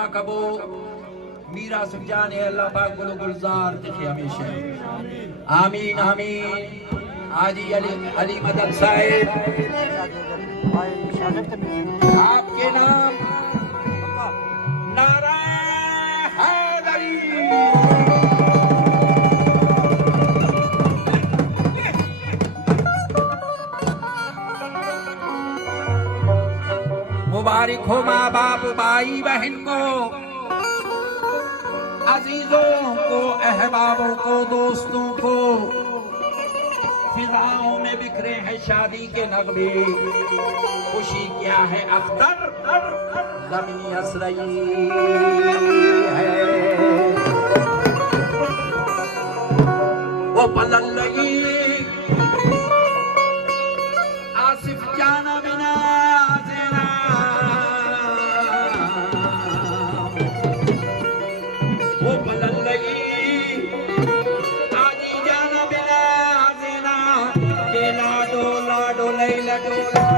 पाक अबू मीरा सुजान अल्लाह पाक गुल गुलजार दिखे हमेशा आमीन आमीन। हाजी अली मदद साहिब आपके नाम नारा हैदरी। मुबारक हो माँ बाप भाई बहन को, अजीजों को, अहबाबों को, दोस्तों को। फिजाओं में बिखरे हैं शादी के नगमे, खुशी क्या है अख्तर ज़मीं असरई है। वो पलल लगी आसिफ जाना बिना ज़ेना, वो पलल लगी आजी जाना बिना ज़ेना। के लाडो लाडो लैला डोला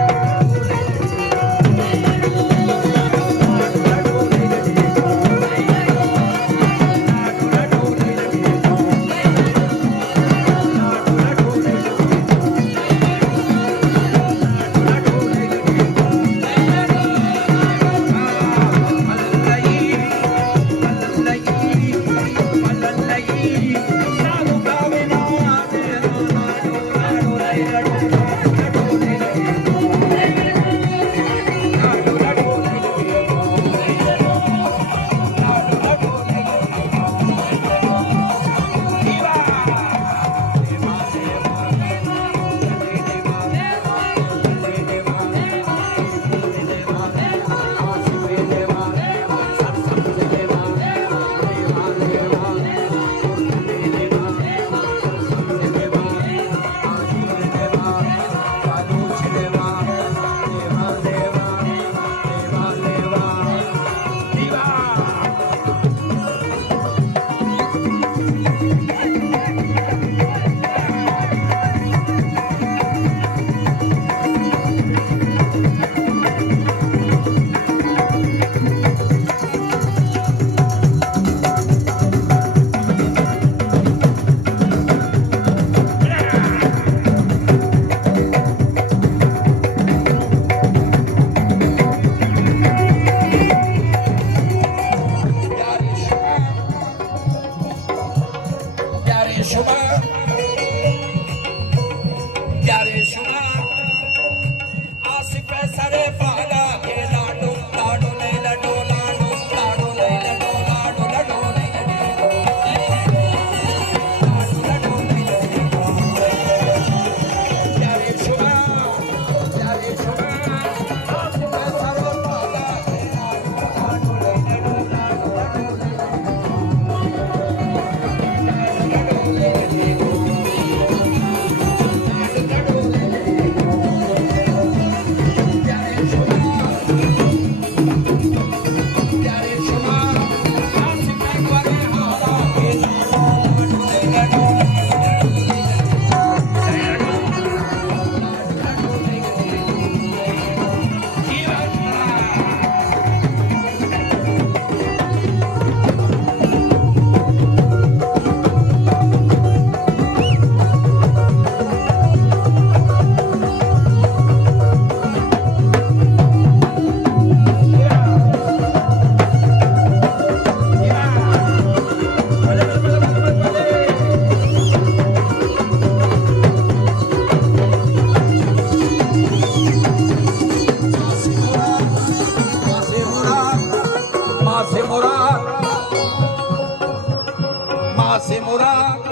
से मुराद